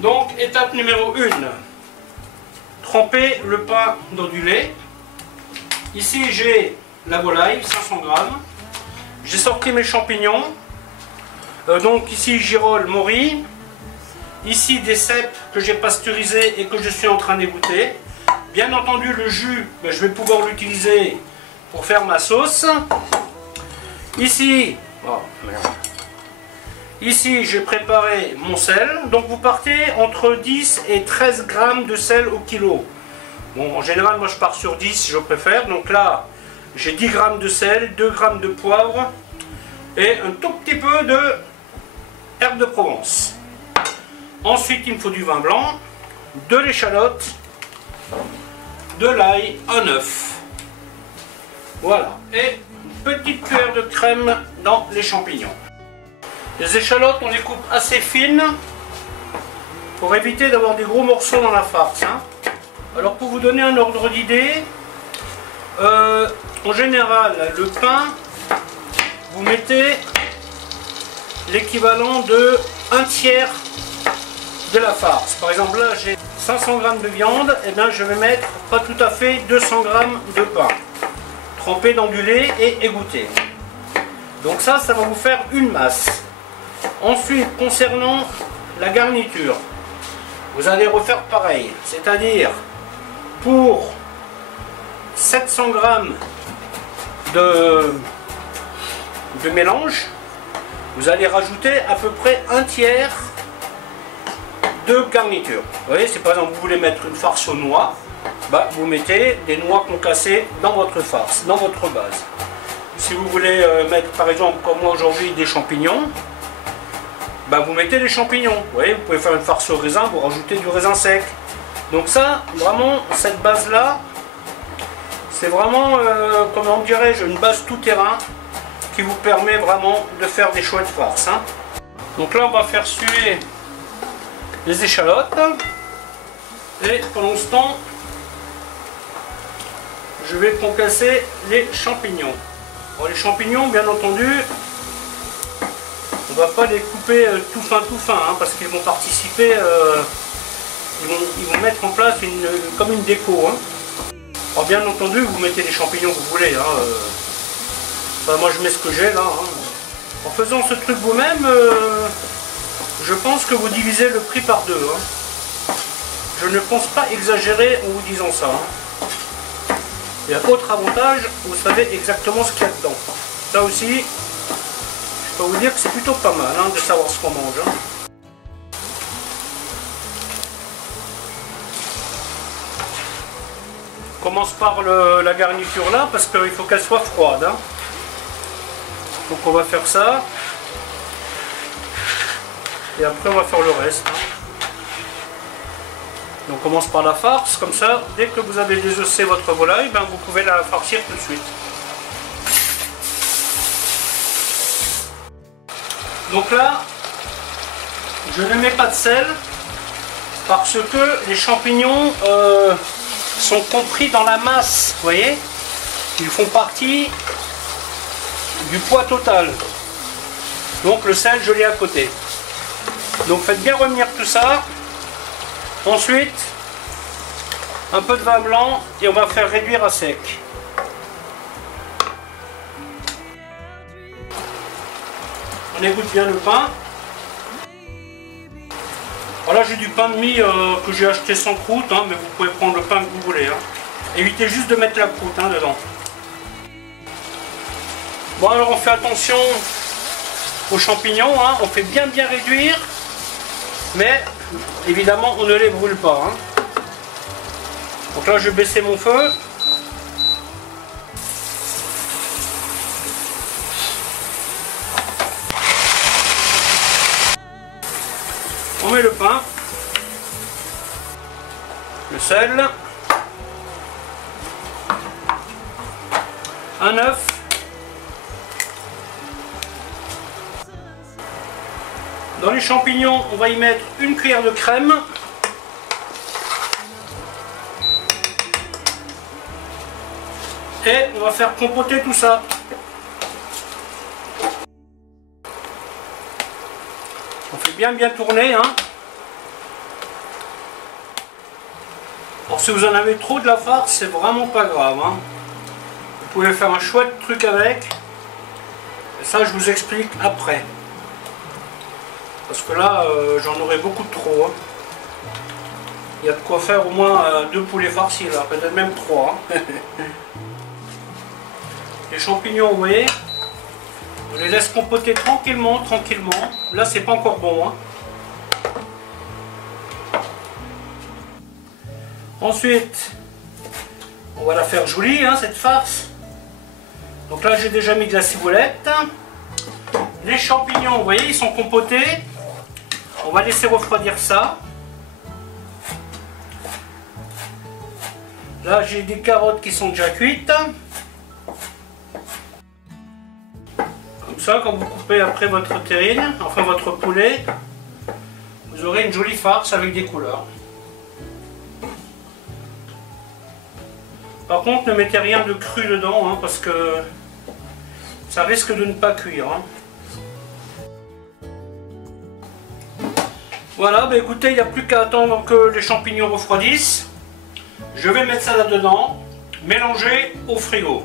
Donc étape numéro 1, tremper le pain dans du lait. Ici j'ai la volaille, 500 grammes. J'ai sorti mes champignons. Donc ici girolles, morilles. Ici des cèpes que j'ai pasteurisés et que je suis en train d'égoutter. Bien entendu le jus, je vais pouvoir l'utiliser pour faire ma sauce. Ici, ici j'ai préparé mon sel. Donc vous partez entre 10 et 13 grammes de sel au kilo. Bon, en général moi je pars sur 10, je préfère. Donc là j'ai 10 grammes de sel, 2 grammes de poivre et un tout petit peu de herbe de Provence. Ensuite il me faut du vin blanc, de l'échalote, de l'ail, un œuf. Voilà. Et une petite cuillère de crème dans les champignons. Les échalotes on les coupe assez fines pour éviter d'avoir des gros morceaux dans la farce. Alors pour vous donner un ordre d'idée, en général le pain, vous mettez l'équivalent de 1/3 de la farce. Par exemple là j'ai 500 grammes de viande, et bien je vais mettre pas tout à fait 200 grammes de pain, trempé dans du lait et égoutté. Donc ça va vous faire une masse. Ensuite concernant la garniture, vous allez refaire pareil, c'est-à-dire pour 700 grammes de mélange, vous allez rajouter à peu près 1/3 de garniture. Vous voyez, si par exemple vous voulez mettre une farce aux noix, vous mettez des noix concassées dans votre farce, dans votre base. Si vous voulez mettre par exemple comme moi aujourd'hui des champignons, vous mettez des champignons. Vous voyez, vous pouvez faire une farce au raisin, vous rajoutez du raisin sec. Donc ça, vraiment, cette base là, c'est vraiment, comment dirais-je, une base tout terrain qui vous permet vraiment de faire des chouettes farces. Donc là on va faire suer les échalotes et pendant ce temps je vais concasser les champignons. Bon, les champignons bien entendu on va pas les couper tout fin parce qu'ils vont participer, ils vont mettre en place comme une déco. Alors bien entendu vous mettez les champignons que vous voulez. Moi je mets ce que j'ai là. En faisant ce truc vous-même, je pense que vous divisez le prix par 2. Je ne pense pas exagérer en vous disant ça. Et autre avantage, vous savez exactement ce qu'il y a dedans. Ça aussi, je peux vous dire que c'est plutôt pas mal de savoir ce qu'on mange. On commence par la garniture là, parce qu'il faut qu'elle soit froide. Donc on va faire ça. Et après on va faire le reste. Donc on commence par la farce, comme ça, dès que vous avez désossé votre volaille, vous pouvez la farcir tout de suite. Donc là, je ne mets pas de sel, parce que les champignons sont compris dans la masse, vous voyez. Ils font partie du poids total. Donc le sel, je l'ai à côté. Donc faites bien revenir tout ça. Ensuite, un peu de vin blanc et on va faire réduire à sec. On égoutte bien le pain. Voilà, j'ai du pain de mie que j'ai acheté sans croûte, mais vous pouvez prendre le pain que vous voulez. Évitez juste de mettre la croûte dedans. Bon, alors on fait attention aux champignons, on fait bien réduire, mais évidemment on ne les brûle pas. Donc là je vais baisser mon feu. On met le pain, le sel, un œuf, dans les champignons, on va y mettre une cuillère de crème. Et on va faire compoter tout ça. On fait bien tourner. Alors si vous en avez trop de la farce, c'est vraiment pas grave, hein. Vous pouvez faire un chouette truc avec. Et ça, je vous explique après. Parce que là, j'en aurai beaucoup de trop, hein. Il y a de quoi faire au moins 2 poulets farcis, là, peut-être même 3. Hein. Les champignons, vous voyez, on les laisse compoter tranquillement, tranquillement. Là, c'est pas encore bon, hein. Ensuite, on va la faire jolie, hein, cette farce. Donc là, j'ai déjà mis de la ciboulette. Les champignons, vous voyez, ils sont compotés. On va laisser refroidir ça. Là, j'ai des carottes qui sont déjà cuites. Comme ça, quand vous coupez après votre terrine, enfin votre poulet, vous aurez une jolie farce avec des couleurs. Par contre, ne mettez rien de cru dedans, hein, parce que ça risque de ne pas cuire. Hein. Voilà, bah écoutez, il n'y a plus qu'à attendre que les champignons refroidissent. Je vais mettre ça là-dedans, mélanger au frigo.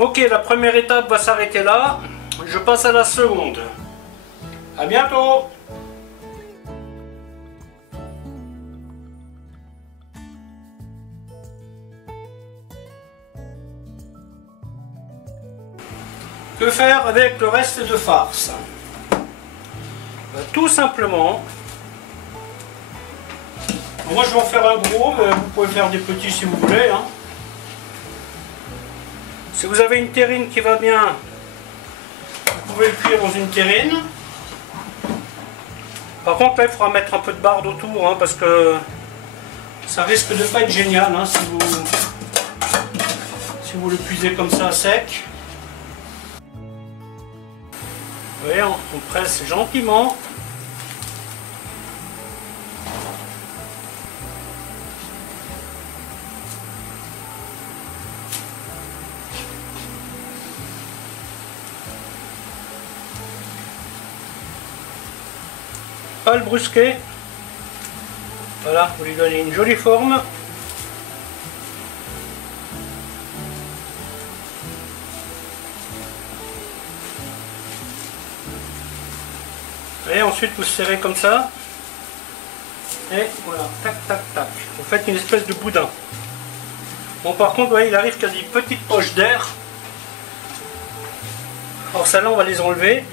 Ok, la première étape va s'arrêter là. Je passe à la seconde. À bientôt! Que faire avec le reste de farce? Tout simplement, moi je vais en faire un gros, mais vous pouvez faire des petits si vous voulez. Hein. Si vous avez une terrine qui va bien, vous pouvez le cuire dans une terrine. Par contre là il faudra mettre un peu de barde autour, hein, parce que ça risque de pas être génial hein, si vous le cuisez comme ça sec. Vous voyez, on presse gentiment. Pas le brusquer. Voilà, vous lui donnez une jolie forme. Et ensuite vous serrez comme ça. Et voilà, tac, tac, tac. Vous faites une espèce de boudin. Bon, par contre, vous voyez, il arrive qu'il y a des petites poches d'air. Alors celles-là, on va les enlever.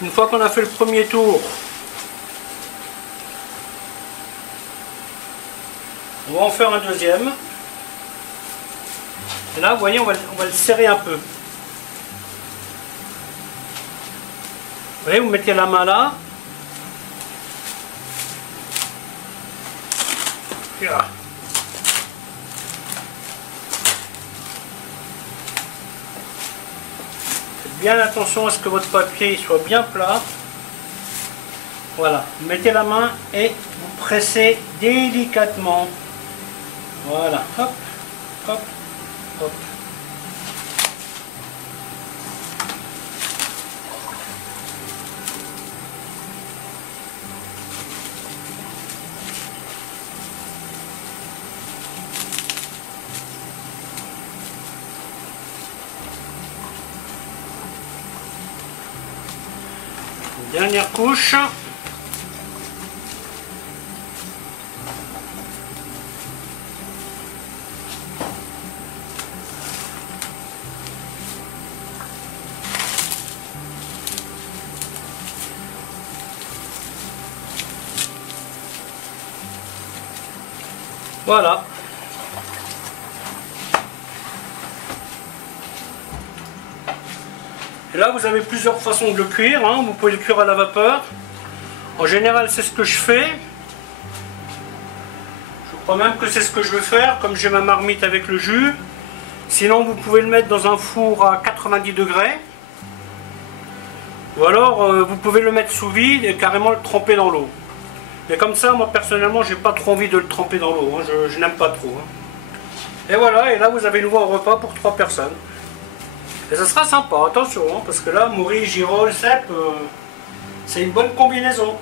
Une fois qu'on a fait le premier tour, on va en faire un deuxième. Et là, vous voyez, on va le serrer un peu. Vous voyez, vous mettez la main là. Et là. Faites bien attention à ce que votre papier soit bien plat. Voilà, vous mettez la main et vous pressez délicatement. Voilà, hop, hop. Hop. Une dernière couche. Voilà. Et là, vous avez plusieurs façons de le cuire. Hein. Vous pouvez le cuire à la vapeur. En général, c'est ce que je fais. Je crois même que c'est ce que je vais faire, comme j'ai ma marmite avec le jus. Sinon, vous pouvez le mettre dans un four à 90 degrés. Ou alors, vous pouvez le mettre sous vide et carrément le tremper dans l'eau. Mais comme ça, moi personnellement, j'ai pas trop envie de le tremper dans l'eau. Hein. Je n'aime pas trop. Hein. Et voilà, et là vous avez nouveau un repas pour 3 personnes. Et ça sera sympa, attention, hein, parce que là, Mouris, girolles, cèpe, c'est une bonne combinaison.